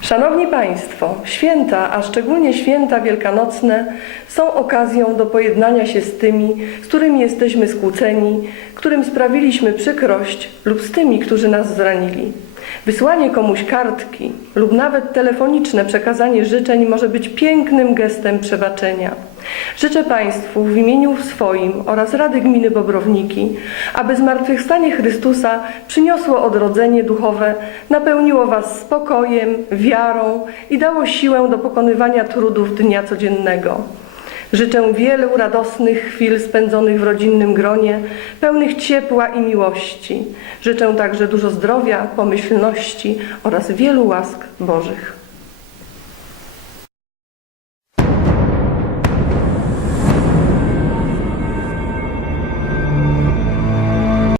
Szanowni Państwo, święta, a szczególnie święta wielkanocne, są okazją do pojednania się z tymi, z którymi jesteśmy skłóceni, którym sprawiliśmy przykrość lub z tymi, którzy nas zranili. Wysłanie komuś kartki lub nawet telefoniczne przekazanie życzeń może być pięknym gestem przebaczenia. Życzę Państwu w imieniu swoim oraz Rady Gminy Bobrowniki, aby zmartwychwstanie Chrystusa przyniosło odrodzenie duchowe, napełniło Was spokojem, wiarą i dało siłę do pokonywania trudów dnia codziennego. Życzę wielu radosnych chwil spędzonych w rodzinnym gronie, pełnych ciepła i miłości. Życzę także dużo zdrowia, pomyślności oraz wielu łask Bożych.